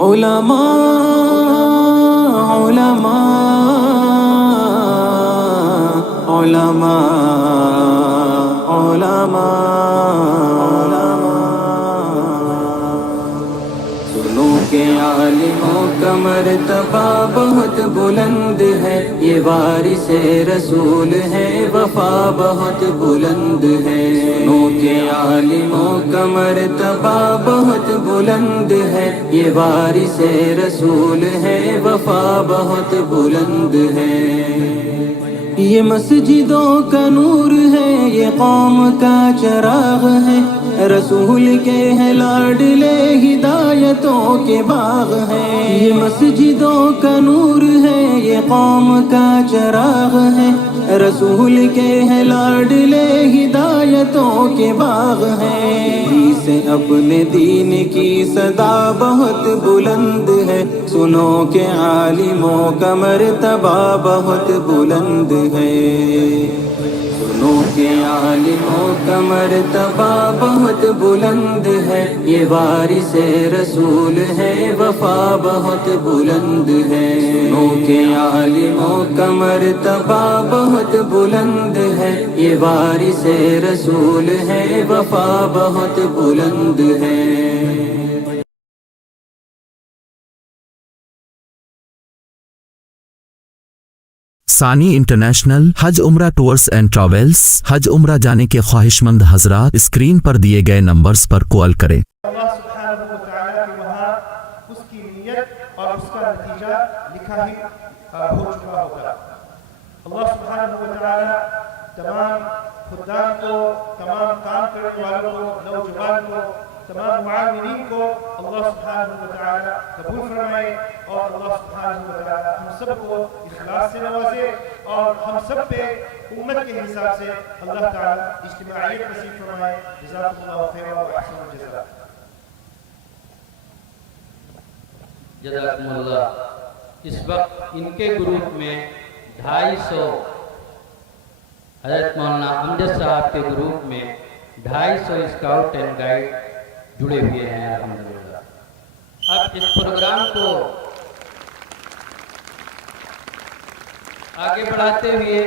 उलमा उलमा उलमा उलमा सुनो के आलिमों का मर्तबा बहुत बुलंद है, ये वारिसे रसूल है, वफा बहुत बुलंद है। सुनो के आलिमों का मर्तबा बहुत बुलंद है, ये वारिसे रसूल है, वफा बहुत बुलंद है। ये मस्जिदों का नूर है, ये कौम का चराग है, रसूल के हैं लाडले हिदायतों के बाग हैं। ये मस्जिदों का नूर है, ये कौम का चराग है, रसूल के हैं लाडले हिदायतों के बाग हैं। से अपने दीन की सदा बहुत बुलंद है, सुनो के आलिमों का मर्तबा बहुत बुलंद है। सुनो के आलिमों का मर्तबा बहुत बुलंद है, ये वारिसे रसूल है, वफा बहुत बुलंद है। सुनो के आलिमों का मर्तबा बहुत बुलंद है, ये वारिसे रसूल है, वफा बहुत बुलंद है। सानी इंटरनेशनल हज उम्रा टूर्स एंड ट्रैवल्स हज उम्रा जाने के ख्वाहिशमंद हजरात स्क्रीन पर दिए गए नंबर्स पर कॉल करें। अल्लाह सुब्हानहू व तआला के वहाँ उसकी नियत और उसका नतीजा लिखा ही हो चुका होगा। अल्लाह सुब्हानहू व तआला तमाम खुदाम को, तमाम काम करने वालों को, नौजवान को, तमाम मुआविनीन को अल्लाह सुब्हानहू व तआला कबूल फरमाए और अल्लाह सुब्हानहू व तआला हम सबको इखलास से नवाजे और हम सब पे उम्मत के हिसाब से अल्लाह ताला इज्तिमाइयत नसीब फरमाए। जज़ाकुमुल्लाहु खैरन व अहसनुल जज़ा। जज़ाकुमुल्लाह। इस वक्त इनके ग्रुप में 250 हज़रत मौलाना अमजद साहब के ग्रुप में 250 स्काउट एंड गाइड जुड़े हुए हैं अल्हम्दुलिल्लाह। अब इस प्रोग्राम को आगे बढ़ाते हुए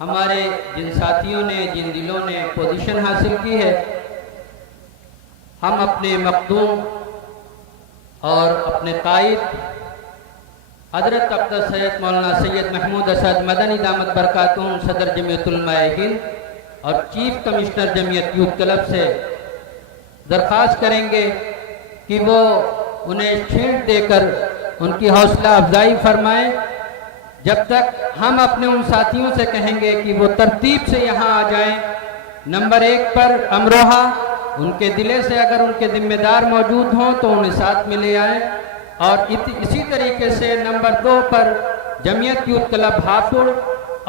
हमारे जिन साथियों ने, जिन दिलों ने पोजीशन हासिल की है, हम अपने मखदूम और अपने कायद हज़रत अक़दस सैयद मौलाना सैयद महमूद असद मदनी दामत बरकातुहू सदर जमीयत उलमा हिंद और chief commissioner Jamiat youth club से दरख्वास्त करेंगे कि वो उन्हें शील्ड देकर उनकी हौसला अफजाई फरमाएं। जब तक हम अपने उन साथियों से कहेंगे कि वो तरतीब से यहाँ आ जाएं। नंबर 1 पर अमरोहा, उनके दिले से अगर उनके जिम्मेदार मौजूद हों तो उन्हें साथ में ले आएँ। और इसी तरीके से नंबर 2 पर जमीयत यूथ क्लब हापुड़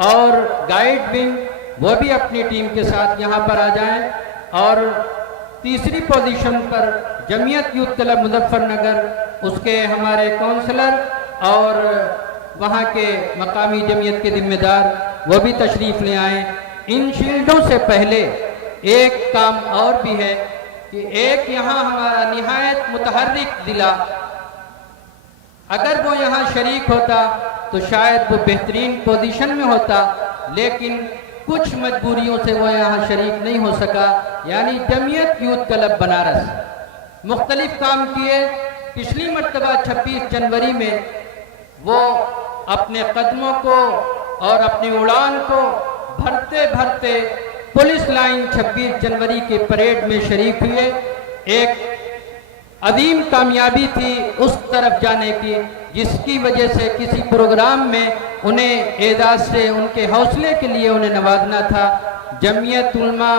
और गाइड विंग, वो भी अपनी टीम के साथ यहाँ पर आ जाएं। और तीसरी पोजीशन पर जमीयत यूथ क्लब मुजफ्फरनगर, उसके हमारे काउंसलर और वहाँ के मकामी जमीयत के जिम्मेदार वो भी तशरीफ़ ले आएँ। इन शील्डों से पहले एक काम और भी है कि एक यहाँ हमारा निहायत मुतहर्रिक ज़िला, अगर वो यहाँ शरीक होता तो शायद वो बेहतरीन पोजीशन में होता, लेकिन कुछ मजबूरियों से वो यहाँ शरीक नहीं हो सका। यानी जमीयत यूथ क्लब बनारस मुख्तलिफ काम किए। पिछली मरतबा 26 जनवरी में वो अपने कदमों को और अपनी उड़ान को भरते भरते पुलिस लाइन 26 जनवरी के परेड में शरीक हुए। एक अदीम कामयाबी थी उस तरफ जाने की, जिसकी वजह से किसी प्रोग्राम में उन्हें एजाज से उनके हौसले के लिए उन्हें नवाजना था। जमीयत उलमा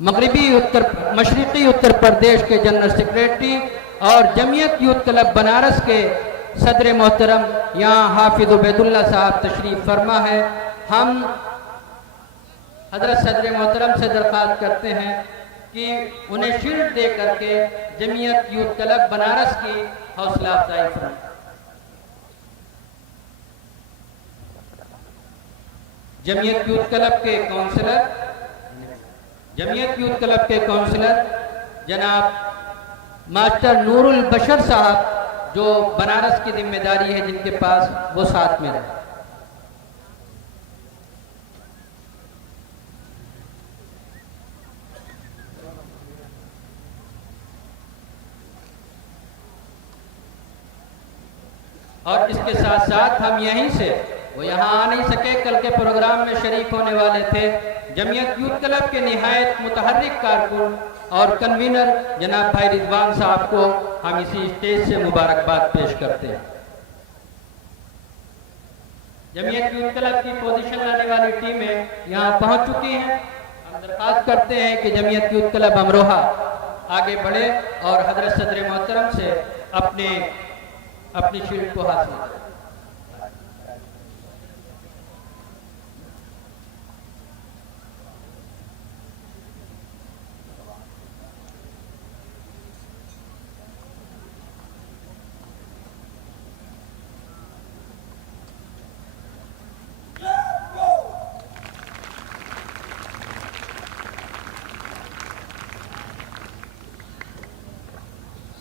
मशरिकी उत्तर प्रदेश के जनरल सेक्रेटरी और जमीयत यूथ क्लब बनारस के सदर मोहतरम यहाँ हाफिज उबैदुल्ला साहब तशरीफ़ फरमा है। हम हजरत सदर मोहतरम से दरख्वास्त करते हैं कि उन्हें शील्ड दे करके जमीयत यूथ क्लब बनारस की हौसला अफजाई फरमाएं। जमीयत यूथ क्लब के काउंसलर जनाब मास्टर नूरुल बशर साहब जो बनारस की जिम्मेदारी है जिनके पास, वो साथ में रहे। और इसके साथ साथ हम यहीं से, वो यहाँ आ नहीं सके, कल के प्रोग्राम में शरीक होने वाले थे, जमीयत यूथ क्लब के निहायत मुतहर्रिक कारकुन और कन्वीनर जनाब भाई रिजवान साहब को हम इसी स्टेज से मुबारकबाद पेश करते हैं। जमीयत यूथ क्लब की पोजीशन लाने वाली टीमें यहाँ पहुंच चुकी हैं। हम दरख्वास्त करते हैं कि जमीयत यूथ क्लब अमरोहा आगे बढ़े और हजरत सदर मोहतरम से अपनी शील्ड को हासिल करें।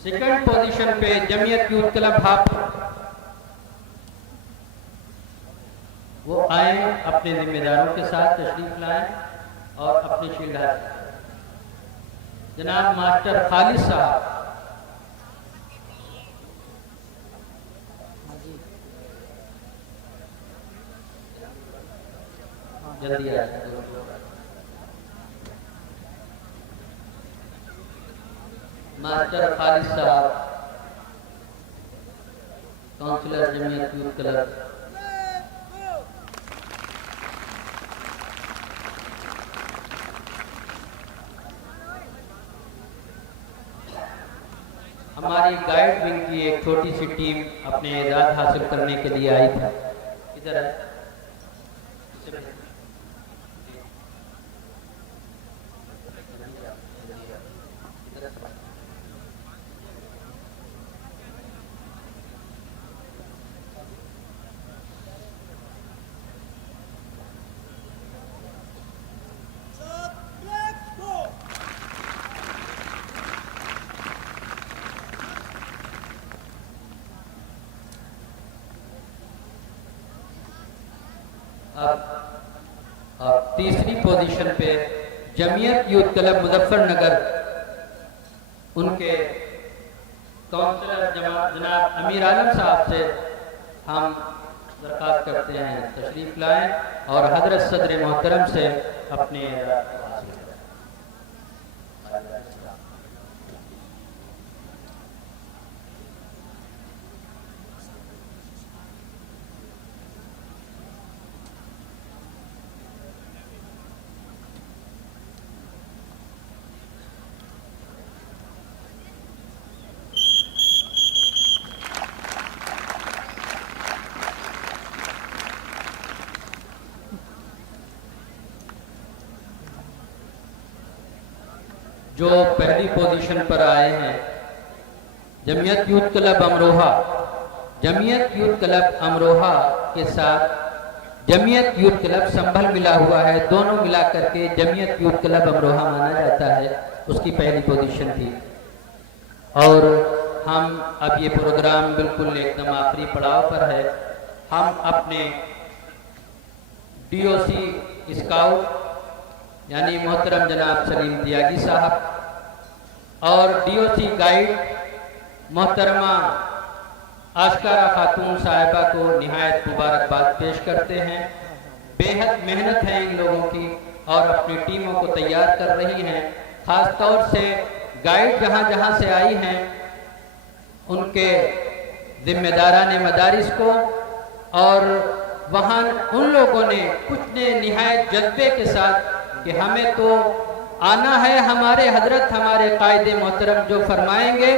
सेकंड पोजीशन पे जमीयत यूथ क्लब हापुड़, वो आए, अपने जिम्मेदारों के साथ तशरीफ लाएं और अपनी शील्ड हासिल करें। जनाब मास्टर खालिद साहब, जल्दी आ जाए। मास्टर खालिद साहब, काउंसलर जमीयत यूथ क्लब। हमारी गाइड विंग की एक छोटी सी टीम अपने एजाज हासिल करने के लिए आई थी। इधर है। अब तीसरी पोजीशन पे जमीयत यूथ क्लब मुजफ्फरनगर, उनके काउंसलर जनाब अमीर आलम साहब से हम दरख्वास्त करते हैं तशरीफ लाएं और हजरत सदर मोहतरम से अपने जो पहली पोजीशन पर आए हैं Jamiat youth club Amroha. Jamiat youth club Amroha के साथ जमीयत यूथ क्लब संभल मिला हुआ है, दोनों मिला करके जमीयत यूथ क्लब अमरोहा माना जाता है। उसकी पहली पोजीशन थी और हम अब ये प्रोग्राम बिल्कुल एकदम आखिरी पड़ाव पर है। हम अपने डीओसी स्काउट यानी मोहतरम जनाब सलीम दियागी साहब और डीओसी गाइड मोहतरमा आशकारा खातून साहिबा को निहायत मुबारकबाद पेश करते हैं। बेहद मेहनत है इन लोगों की और अपनी टीमों को तैयार कर रही हैं। ख़ास तौर से गाइड जहाँ जहाँ से आई हैं उनके ज़िम्मेदारान मदारिस को, और वहाँ उन लोगों ने कुछ ने निहायत जज्बे के साथ कि हमें तो आना है, हमारे हजरत हमारे कायदे मोहतरम जो फरमाएंगे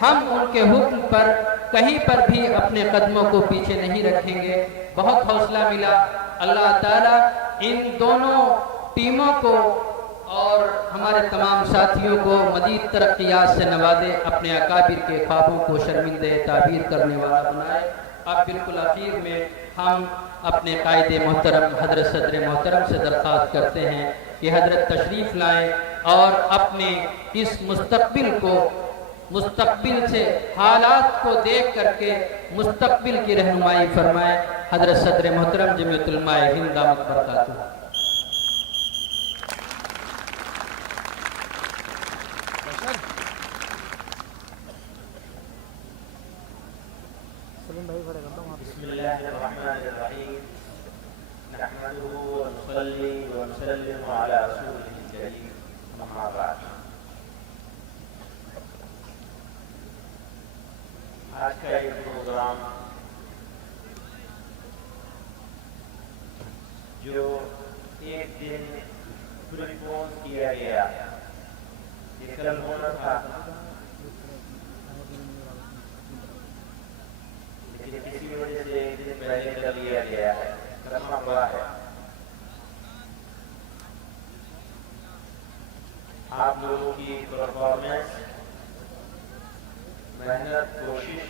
हम उनके हुक्म पर कहीं पर भी अपने कदमों को पीछे नहीं रखेंगे। बहुत हौसला मिला। अल्लाह ताला इन दोनों टीमों को और हमारे तमाम साथियों को मज़ीद तरक्कियात से नवाजे, अपने अकाबिर के ख्वाबों को शर्मिंदे ताबीर करने वाला बनाए। अब बिल्कुल आखिर में हम अपने कायदे मोहतरम हजरत सदर मोहतरम से दरख्वास्त करते हैं कि हजरत तशरीफ़ लाएँ और अपने इस मुस्तक़बिल को मुस्तकबिल से हालात को देख करके मुस्तकबिल की रहनुमाई फरमाए। हजरत सदर मोहतरम जमीयतुल उलमा हिंद दामत बरकातुहू। बिस्मिल्लाहिर्रहमानिर्रहीम नहमदुहु व नुसल्ली व नुसल्लिमु अला रसूलिल करीम अम्मा बाद। आज का ये प्रोग्राम जो एक दिन प्रीपोन किया गया, ये कल होना था, लेकिन किसी वजह से एक दिन पहले कर लिया गया है, करना पड़ा है। आप लोगों की परफॉर्मेंस, मेहनत, कोशिश,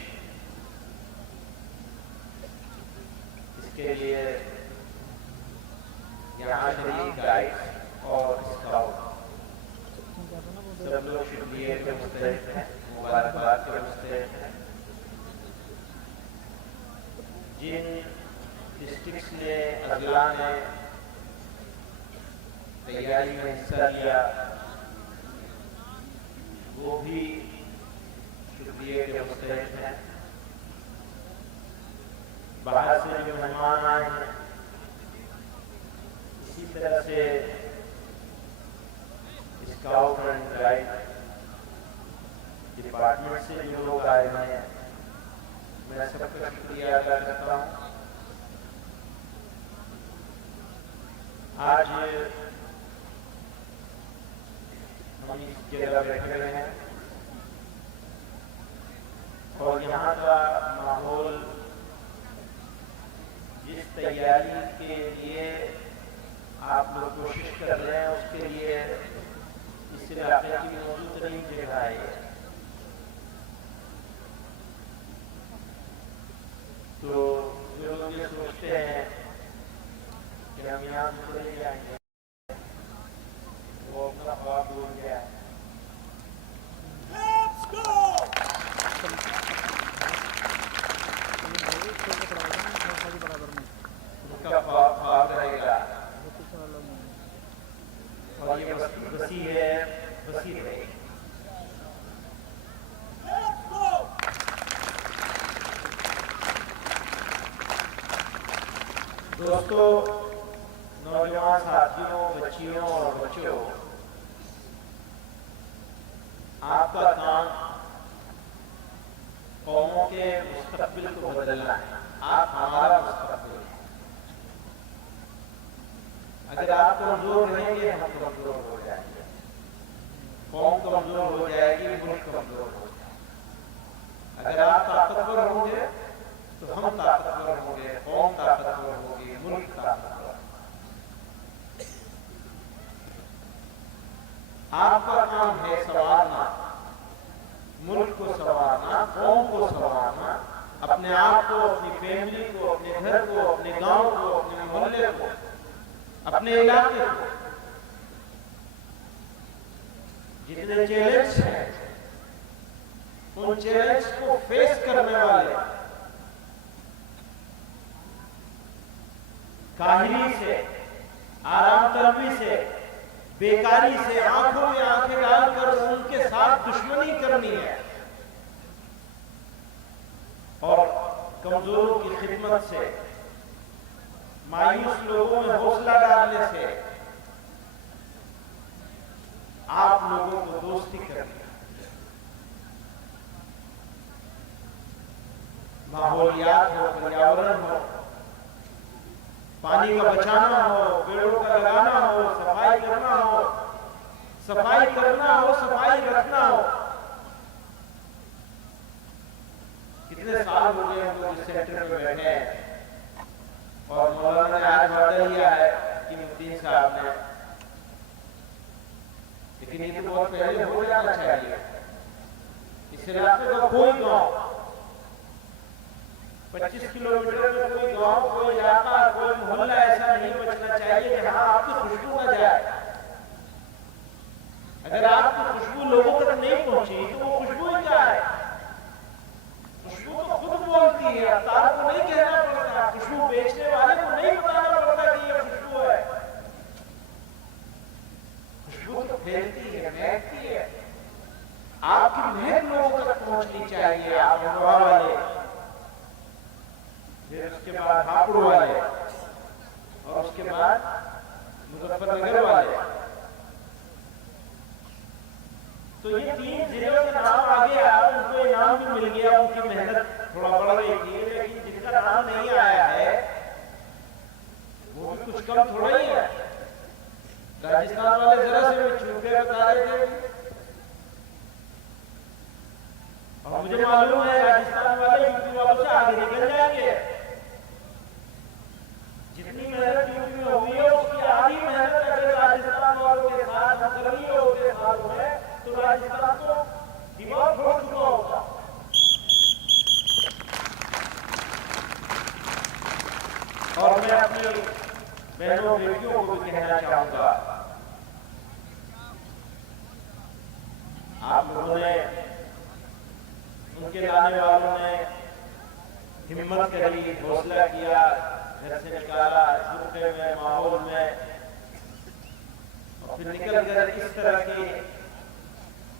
इसके लिए यहाँ शरीक गाइड और स्काउट सब लोग शुक्रिया के मुस्तहिक हैं, मुबारकबाद के मुस्तहिक हैं। जिन डिस्ट्रिक्ट्स ने, अजला ने तैयारी में हिस्सा लिया, वो भी शुक्रिया के मुस्तहिक हैं। बाहर से जो मेहमान आए हैं, इसी तरह से स्काउट एंड गाइड डिपार्टमेंट से जो लोग आए हैं, मैं सबका शुक्रिया अदा करता हूँ। आज हम इस जगह बैठे हुए हैं और यहाँ का माहौल जिस तैयारी के लिए आप लोग कोशिश कर रहे हैं, उसके लिए इस इलाके की मौजूद तरीन जगह है। तो जो लोग ये सोचते हैं कि हम यहाँ से चले जाएंगे, वो अपना ख्वाब भूल गया। उनका ख्वाब रहेगा और ये बसी है, बसी रहेगी। दोस्तों, नौजवान साथियों, बच्चियों और बच्चों, आपका काम कौमों के मुस्तकबिल को बदलना है। आप हमारा मुस्तकबिल है। अगर आप कमजोर रहेंगे, हम कमजोर हो जाएंगे। कौम कमजोर हो जाएगी, मुल्क कमजोर हो जाएगा। अगर आप ताकतवर होंगे तो हम ताकतवर होंगे, कौम ताकतवर होगी, मुल्क ताकतवर। आपका काम है संवारना, मुल्क को संवारना, कौम को संवारना, अपने आप को, अपनी फैमिली को, अपने घर को, अपने गांव को, अपने मोहल्ले को, अपने इलाके को। जितने चैलेंज हैं, उन चैलेंज को फेस करने वाले, काहिली से, आराम तलबी से, बेकारी से आंखों में आंखें डालकर उनके साथ दुश्मनी करनी है और कमजोरों की खिदमत से, मायूस लोगों में हौसला डालने से आप लोगों को दोस्ती करनी है। माहौलियात हो, पर्यावरण हो, पानी का बचाना हो, पेड़ों का लगाना हो, सफाई करना हो, सफाई करना हो, सफाई रखना हो। कितने साल हो गए हम लोग इस सेंटर में बैठे हैं और मौलाना ने आज वादा लिया है कि मुफ्ती साहब ने, लेकिन ये तो बहुत पहले हो जाना चाहिए। इस इलाके का कोई गांव 25 किलोमीटर में कोई गांव, कोई इलाका, कोई मोहल्ला ऐसा नहीं बचना चाहिए जहां आपकी खुशबू न जाए। अगर आपकी खुशबू लोगों तक नहीं पहुंची तो वो खुशबू ही क्या है, अवतार को नहीं कहना पड़ता, खुशबू बेचने वाले को नहीं बताना पड़ता कि ये खुशबू है। खुशबू तो फैलती है, महकती है। आपकी महक लोगों तक पहुंचनी चाहिए। आप अमरोहा वाले, फिर उसके बाद हापुड़ वाले, और उसके बाद मुजफ्फरनगर वाले, तो ये 3 जिलों के नाम आगे आया। उनको इनाम भी मिल गया, उनकी मेहनत थोड़ा बढ़ गई थी। लेकिन जिनका नाम नहीं आया है वो भी कुछ कम थोड़ा ही है। राजस्थान वाले जरा से भी छूटे बता रहे थे, और मुझे मालूम है राजस्थान वाले यूपी वालों से आगे निकल जाएंगे। जितनी मेहनत यूपी में हुई है उसकी आधी मेहनत अगर राजस्थान वालों के साथ कर ली होते सालों में, तो राजस्थान तो दिमाग फोड़ चुका होगा। और मैं अपनी बहनों बेटियों को भी कहना चाहूंगा, आप लोगों ने, उनके लाने वालों ने हिम्मत करी, हौसला किया, घर से निकाला सूखे में, माहौल में, और फिर निकल कर इस तरह के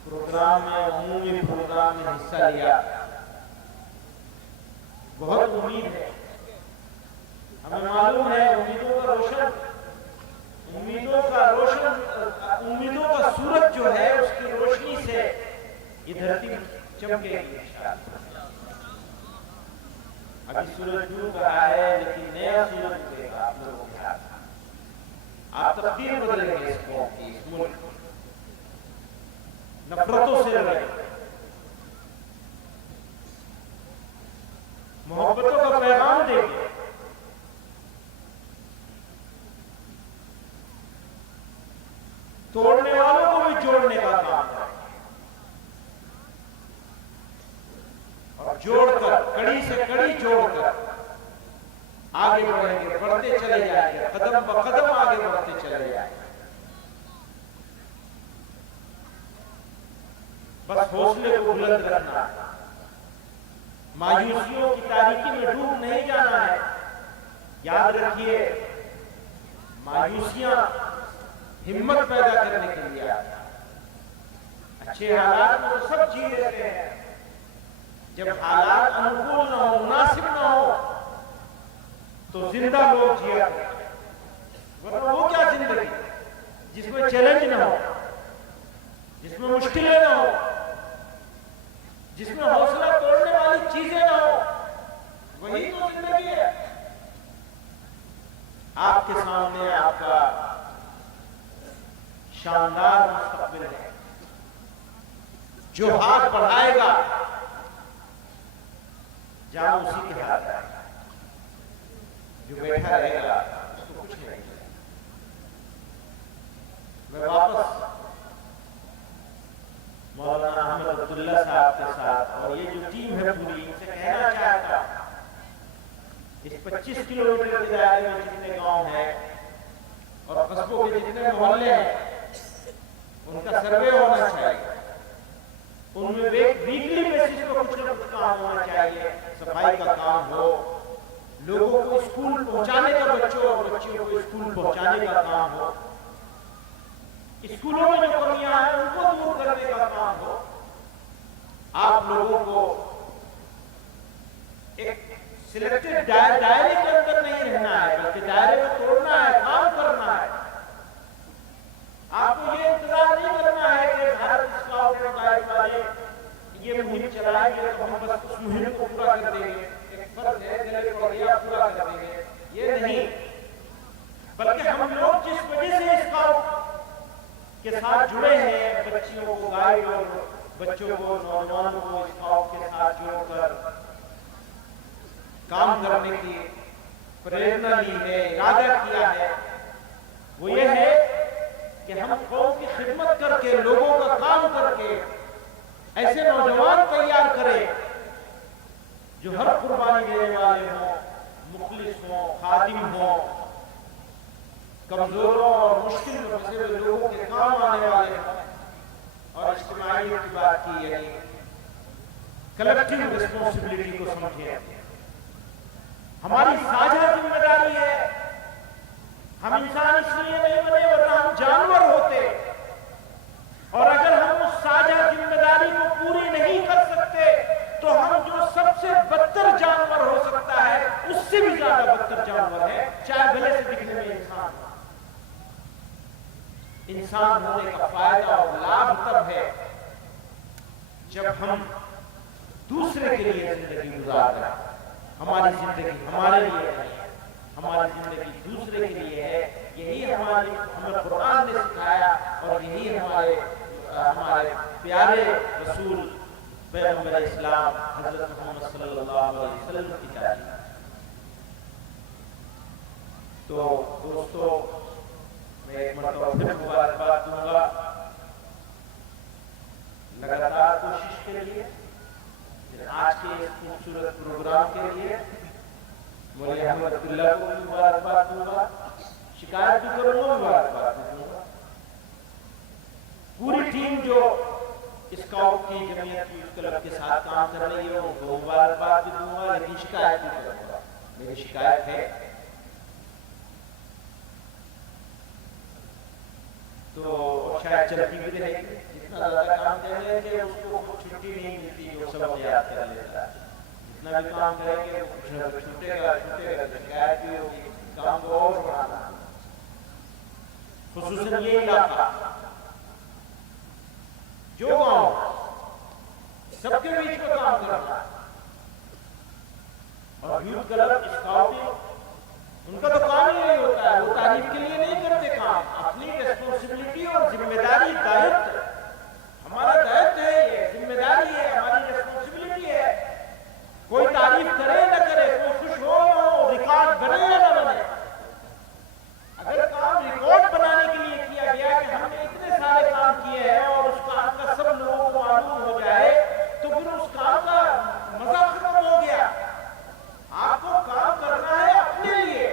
प्रोग्राम में, अमूमी प्रोग्राम में हिस्सा लिया। बहुत उम्मीद है, हमें मालूम है उम्मीदों का उम्मीदों का सूरज जो है उसकी रोशनी से ये धरती चमकेगी। अभी सूरज डूब रहा है, लेकिन नया सूरज उगेगा आप लोगों के हाथ। आप तकदीर बदलेंगे इस कौम की, इस मुल्क, नफरतों से लड़ेंगे, मोहब्बतों का पैगाम देंगे। तोड़ने वालों को भी जोड़ने का काम करें, और जोड़कर, कड़ी से कड़ी जोड़कर आगे बढ़ेंगे, बढ़ते चले जाएंगे, कदम ब कदम आगे बढ़ते चले जाएंगे। बस हौसले को बुलंद रखना है, मायूसियों की तारीकी में डूब नहीं जाना है। याद रखिए, मायूसियां हिम्मत पैदा करने के लिए आती हैं। अच्छे हालात में तो सब जी लेते हैं, जब हालात अनुकूल ना हो, मुनासिब ना हो, तो जिंदा लोग जिया, वरना वो क्या जिंदगी जिसमें चैलेंज ना हो, जिसमें मुश्किलें ना हो, जिसमें हौसला तोड़ने वाली चीजें ना हो, वही तो जिंदगी है। आपके सामने आपका शानदार मुस्तकबिल है। जो हाथ बढ़ाएगा जाम उसी के हाथ आएगा, जो बैठा रहेगा उसको कुछ नहीं मिलेगा। मैं वापस मौलाना अहमद अब्दुल्ला साहब के साथ और ये जो टीम है पूरी, इनसे कहना चाहता हूं, इस 25 किलोमीटर के दायरे में जितने गांव हैं और कस्बों के जितने मोहल्ले हैं, उनका सर्वे होना चाहिए। उनमें वीकली बेसिस पर कुछ न कुछ काम होना चाहिए। सफाई का काम हो, लोगों को स्कूल पहुंचाने का, बच्चों और बच्चियों को स्कूल पहुंचाने का काम हो, स्कूलों में जो कमियां हैं उनको दूर करने का काम हो। आप लोगों को एक सिलेक्टेड दायरे के अंदर नहीं रहना है, बल्कि दायरे को तोड़ना है, काम करना है। आपको ये इंतजार नहीं करना है कि भारत स्काउट एंड गाइड वाले ये मुहिम चलाएंगे तो हम बस उस मुहिम को पूरा कर देंगे, एक फर्ज है गले पड़ गया पूरा कर देंगे, ये नहीं। बल्कि हम लोग जिस वजह से स्काउट के साथ जुड़े हैं, बच्चियों को गाइड और बच्चों को, नौजवानों को स्काउट के साथ जोड़कर काम करने की प्रेरणा ली है, इरादा किया है, वो ये है कि हम कौम की खिदमत करके, लोगों का काम करके ऐसे नौजवान तैयार करें जो हर कुर्बानी देने वाले हों, मुखलिस हों, खादिम हों, कमजोरों और मुश्किल में फंसे हुए लोगों के काम आने वाले हों। और इज्तिमाइयत की बात की, यानी कलेक्टिव रिस्पॉन्सिबिलिटी को समझें। हमारी साझा जिम्मेदारी है। हम इंसान इसलिए नहीं बने वरना हम जानवर होते। और अगर हम उस साझा जिम्मेदारी को पूरी नहीं कर सकते तो हम जो सबसे बदतर जानवर हो सकता है उससे भी ज्यादा बदतर जानवर है, चाहे भले से दिखने में इंसान हो। इंसान होने का फायदा और लाभ तब है जब हम दूसरे के लिए जिंदगी गुजार रहे हैं। हमारी जिंदगी हमारे लिए नहीं है, हमारी जिंदगी दूसरे के लिए है। यही हमें कुरान ने सिखाया और यही हमारे प्यारे रसूल पैगंबर इस्लाम हजरत मोहम्मद सल्लल्लाहु अलैहि वसल्लम की तालीम। तो दोस्तों, मैं एक मरतबा फिर मुबारकबाद दूंगा लगातार कोशिश के लिए, आज के इस खूबसूरत प्रोग्राम के लिए। मौलाना अहमदुल्लाह को भी मुबारकबाद दूंगा, शिकायत भी करूंगा, मुबारकबाद दूंगा। पूरी टीम जो स्काउट की जमीयत क्लब के साथ काम कर रही है उनको मुबारकबाद भी दूंगा, लेकिन शिकायत भी करूंगा। मेरी शिकायत है तो शायद चलती भी रहेगी। जितना ज्यादा काम करेंगे कि उसको छुट्टी नहीं मिलती, जो सब याद कर लेता है। जितना भी काम करेंगे कुछ न कुछ छूटेगा, शिकायत भी होगी, काम को और बढ़ाना। खुसूसन ये इलाका जो गांव सबके बीच में काम करना और यूथ क्लब स्काउटिंग उनका तो काम ही यही होता है। वो तारीफ के लिए नहीं करते काम, अपनी रेस्पॉन्सिबिलिटी और जिम्मेदारी, दायित्व, हमारा दायित्व है, ये जिम्मेदारी है, हमारी रेस्पॉन्सिबिलिटी है। कोई तारीफ करे ना करे, कोई खुश हो ना हो, रिकॉर्ड बने या ना बने, अगर काम रिकॉर्ड बनाने के लिए किया गया कि हमने इतने सारे काम किए हैं और उस काम का सब लोगों को मालूम हो जाए तो फिर उस काम का मजा खत्म हो गया। आपको काम करना है अपने लिए,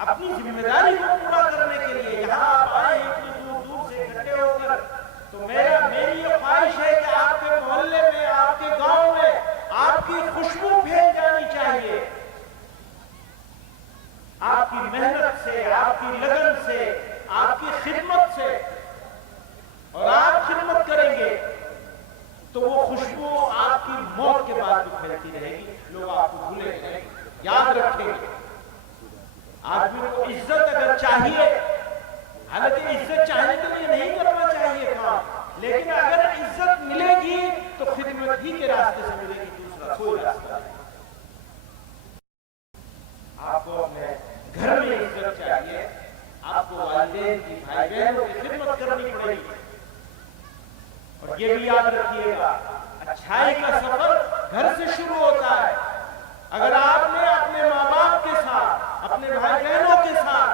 अपनी जिम्मेदारी को पूरा करने के लिए। यहाँ आप आए इतनी दूर दूर से इकट्ठे होकर, तो मेरी ये ख्वाहिश है कि आपके मोहल्ले में, आपके गांव में आपकी खुशबू फैल जानी चाहिए। आपकी मेहनत से, आपकी लगन से, आपकी खिदमत से, और आप खिदमत करेंगे तो वो खुशबू आपकी मौत के बाद भी फैलती रहेगी। लोग आपको भूलेंगे, याद रखेंगे। आदमी को इज्जत अगर चाहिए, हालांकि इज्जत चाहने के लिए नहीं करना चाहिए काम, लेकिन अगर इज्जत मिलेगी तो खिदमत ही के रास्ते से मिलेगी, दूसरा कोई रास्ता नहीं। आपको अपने घर में इज्जत चाहिए, आपको वालिदैन की, भाई बहनों की खिदमत करनी पड़ेगी। और ये भी याद रखिएगा, अच्छाई का सफर घर से शुरू होता है। अगर आपने अपने माँ बाप के साथ, अपने भाई बहनों के साथ,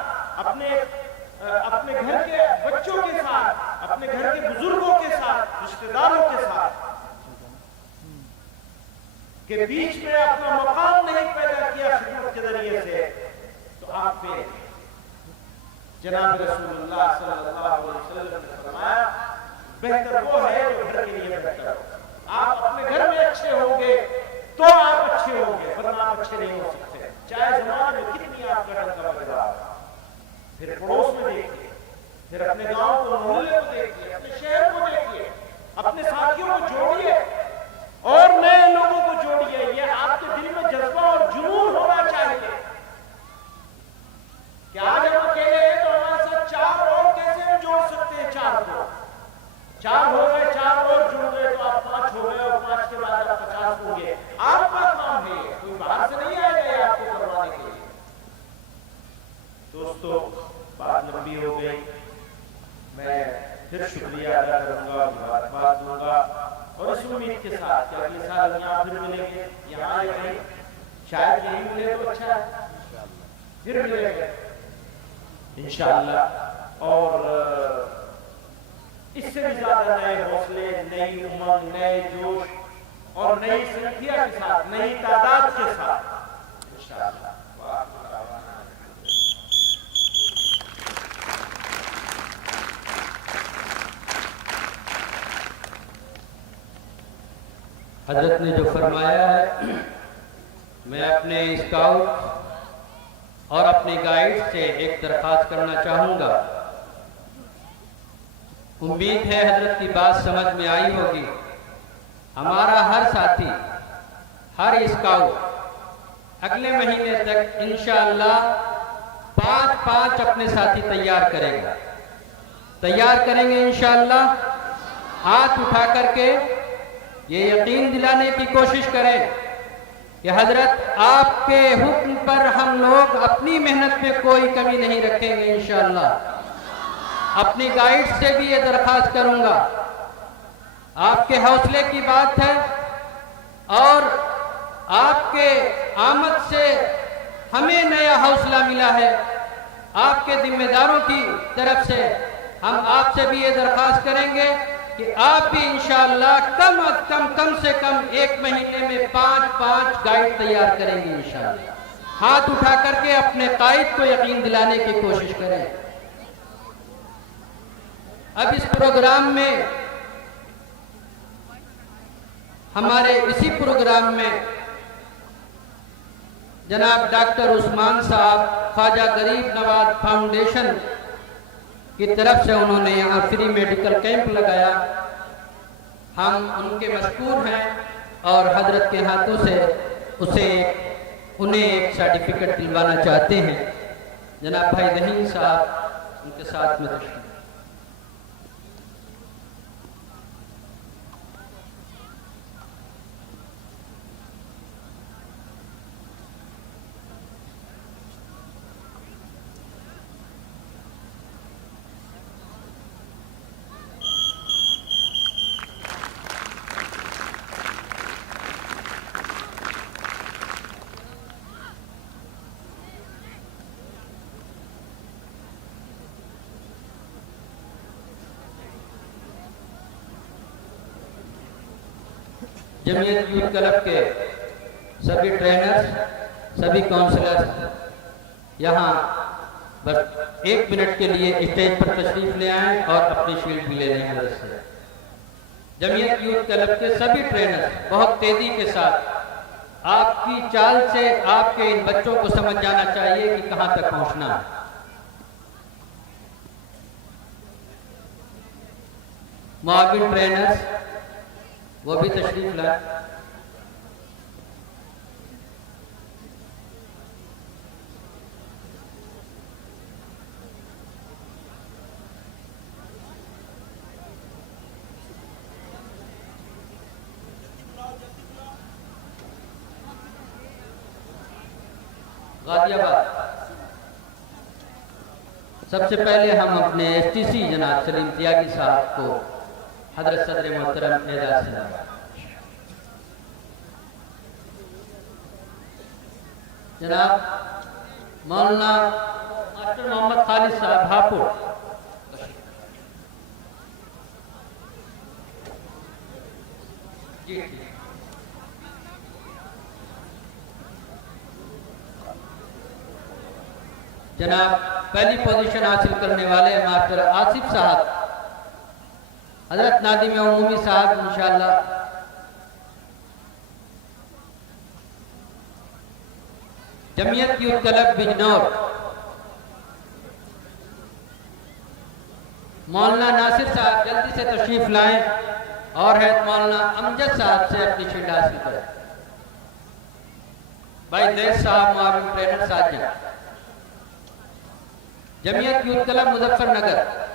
अपने घर के बच्चों के साथ, अपने घर के बुजुर्गों के साथ, रिश्तेदारों के साथ के बीच में अपना मकाम नहीं पैदा किया खिदमत के जरिए से, तो आप पे जनाब रसूलुल्लाह सल्लल्लाहु अलैहि वसल्लम ने फरमाया, बेहतर वो है जो घर के लिए बेहतर हो। आप अपने घर में अच्छे होंगे तो आप अच्छे होंगे, वरना आप अच्छे नहीं हो सकते, चाहे जमाने में कितनी आपका डंका बजा। फिर पड़ोस में देखिए, फिर अपने गांव को, मोहल्ले को देखिए, अपने शहर को देखिए, अपने साथियों को जोड़िए और नए लोगों को जोड़िए। ये आपके दिल में जज्बा और जुनून होना चाहिए कि आज हम अकेले हैं तो हमारे साथ चार और कैसे हम जोड़ सकते हैं। चार हो गए, चार और जुड़ गए तो आप 5 हो गए, और 5 के बाद आप 50 होंगे। आपका काम है, कोई बाहर से नहीं आएगा आपको करवाने के लिए। दोस्तों, बात लंबी हो गई, मैं फिर शुक्रिया अदा करूंगा, मुबारकबाद दूंगा, और इस उम्मीद के साथ कि अगले साल यहाँ फिर मिलेंगे, यहाँ आएंगे, शायद यही मिले तो अच्छा है, फिर मिलेंगे इंशाअल्लाह। और इससे भी ज्यादा नए हौसले, नई उमंग, नए जोश और नई संख्या के साथ, नई तादाद के साथ इंशाअल्लाह। हजरत ने जो फरमाया है मैं अपने स्काउट और अपने गाइड से एक दरख्वास्त करना चाहूँगा। उम्मीद है हजरत की बात समझ में आई होगी। हमारा हर साथी, हर स्काउट अगले महीने तक इंशाअल्लाह 5-5 अपने साथी तैयार करेगा, तैयार करेंगे इंशाअल्लाह। हाथ उठा करके ये यकीन दिलाने की कोशिश करें कि हजरत आपके हुक्म पर हम लोग अपनी मेहनत में कोई कमी नहीं रखेंगे इंशाअल्लाह। अपनी गाइड से भी ये दरख्वास्त करूंगा, आपके हौसले की बात है और आपके आमद से हमें नया हौसला मिला है। आपके जिम्मेदारों की तरफ से हम आपसे भी ये दरख्वास्त करेंगे कि आप भी इंशाअल्लाह कम से कम एक महीने में 5-5 गाइड तैयार करेंगे इंशाअल्लाह। हाथ उठा करके अपने कायद को यकीन दिलाने की कोशिश करें। अब इस प्रोग्राम में, हमारे इसी प्रोग्राम में जनाब डॉक्टर उस्मान साहब ख्वाजा गरीब नवाज फाउंडेशन की तरफ से उन्होंने यहाँ फ्री मेडिकल कैंप लगाया। हम उनके मशकूर हैं और हजरत के हाथों से उन्हें एक सर्टिफिकेट दिलवाना चाहते हैं। जनाब भाई रहीम साहब उनके साथ में तशरीफ। जमीयत यूथ क्लब के सभी ट्रेनर्स, सभी काउंसलर्स यहाँ बस 1 मिनट के लिए स्टेज पर तशरीफ ले आएं और अपनी शील्ड भी ले लें हजरत से। जमीयत यूथ क्लब के सभी ट्रेनर्स बहुत तेजी के साथ, आपकी चाल से आपके इन बच्चों को समझ जाना चाहिए कि कहां तक पहुंचना है। मुआविन ट्रेनर्स वो भी तशरीफ लाए। गाजियाबाद सबसे पहले हम अपने STC जनाब सलीम त्यागी साहब को हजरत सदर मोहतरम एजाज से जनाब मौलाना मास्टर मोहम्मद खालिद साहब हापुड़ जी। जनाब पहली पोजीशन हासिल करने वाले मास्टर आसिफ साहब, हजरत नादिम उमूमी साहब इंशाअल्लाह। जमीयत यूथ क्लब बिजनौर मौलाना नासिर साहब जल्दी से तशरीफ लाएं और है मौलाना अमजद साहब से अपनी शील्ड हासिल करें। भाई देश साहब मुआविन trainer Sajid. Jamiat youth club Muzaffarnagar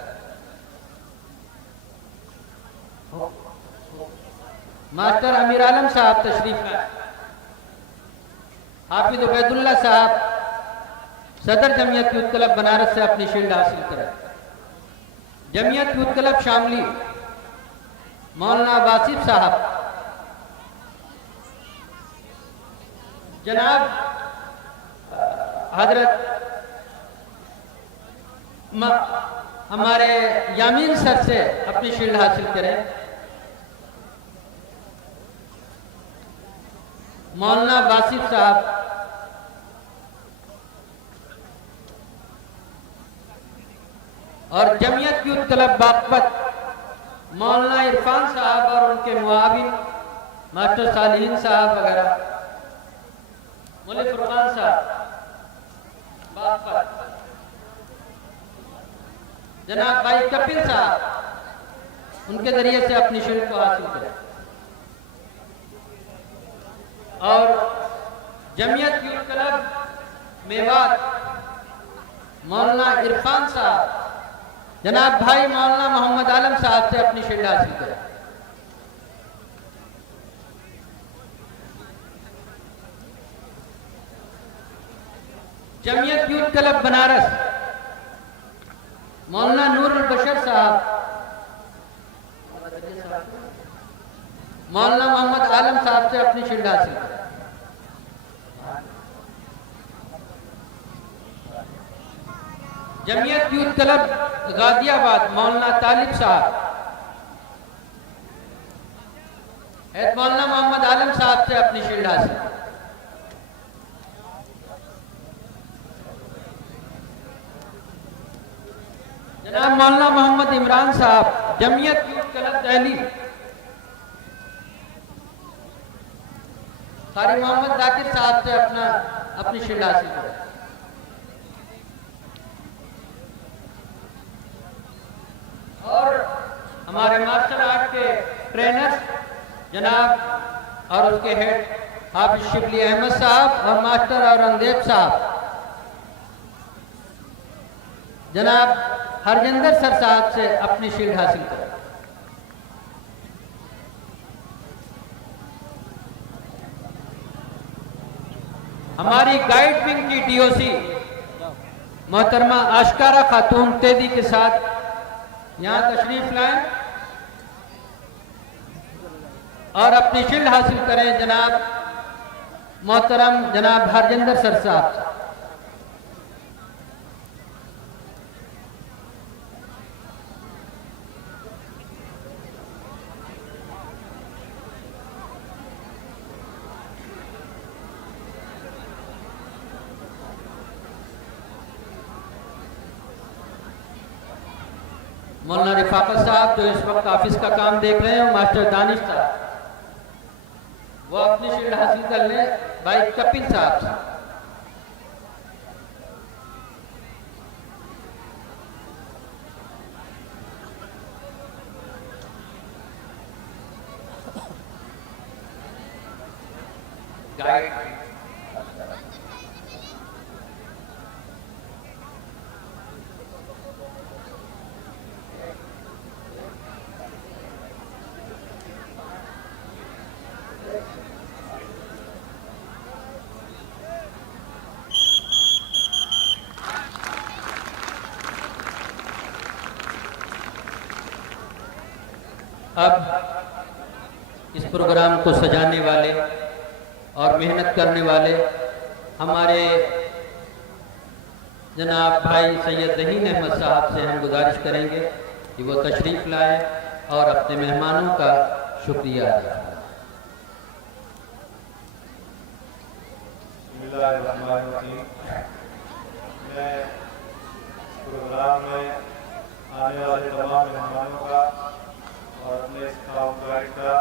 master Amir Alam साहब तशरीफ लाए। हाफिज उबैदुल्ला साहब सदर जमीयत यूथ क्लब बनारस से अपनी शील्ड हासिल करें। जमीयत यूथ क्लब शामली मौलाना वासिफ साहब। जनाब हजरत हमारे यामीन सर से अपनी शील्ड हासिल करें। मौलाना वासिफ साहब, और जमीयत यूथ क्लब बागपत मौलाना इरफान साहब और उनके मुआविन मास्टर सालिहीन साहब वगैरह। मौलवी फुरकान साहब बागपत, जनाब भाई कपिल साहब उनके जरिए से अपनी शील्ड को हासिल करें। और जमीयत यूथ क्लब मेवात मौलाना इरफान साहब, जनाब भाई मौलाना मोहम्मद आलम साहब से अपनी शील्ड हासिल करें। जमीयत यूथ क्लब बनारस मौलाना नूरुल बशर साहब, मौलाना मोहम्मद आलम साहब से अपनी शील्ड हासिल करें। जमीयत यूथ क्लब गाजियाबाद मौलाना तालिब साहब, मौलाना मोहम्मद आलम साहब से अपनी शील्ड हासिल करें। जनाब मौलाना मोहम्मद इमरान साहब, जमीयत यूथ क्लब दिल्ली, कारी मोहम्मद जाकिर साहब से अपनी शील्ड हासिल करें। और हमारे मार्शल आर्ट के ट्रेनर्स जनाब और उसके हेड हाफिज शिबली अहमद साहब और मास्टर औरंगजेब साहब, जनाब हरजिंदर सर साहब से अपनी शील्ड हासिल करें। हमारी गाइड विंग की डीओसी मोहतरमा आशकारा खातून तेजी के साथ यहाँ तशरीफ लाएं और अपनी शील्ड हासिल करें। जनाब मोहतरम जनाब हरजिंदर सर साहब। मौलाना रिफाकत साहब जो इस वक्त ऑफिस का काम देख रहे हैं, मास्टर दानिश साहब वो अपनी शील्ड हासिल कर लें। भाई कपिल साहब, गाइड अब इस प्रोग्राम को सजाने वाले और मेहनत करने वाले हमारे जनाब भाई सैयद ज़हीन अहमद साहब से हम गुजारिश करेंगे कि वो तशरीफ़ लाएं और अपने मेहमानों का शुक्रिया अदा करें। मैं प्रोग्राम में आने वाले तमाम मेहमानों का और अपने स्काउट गाइड का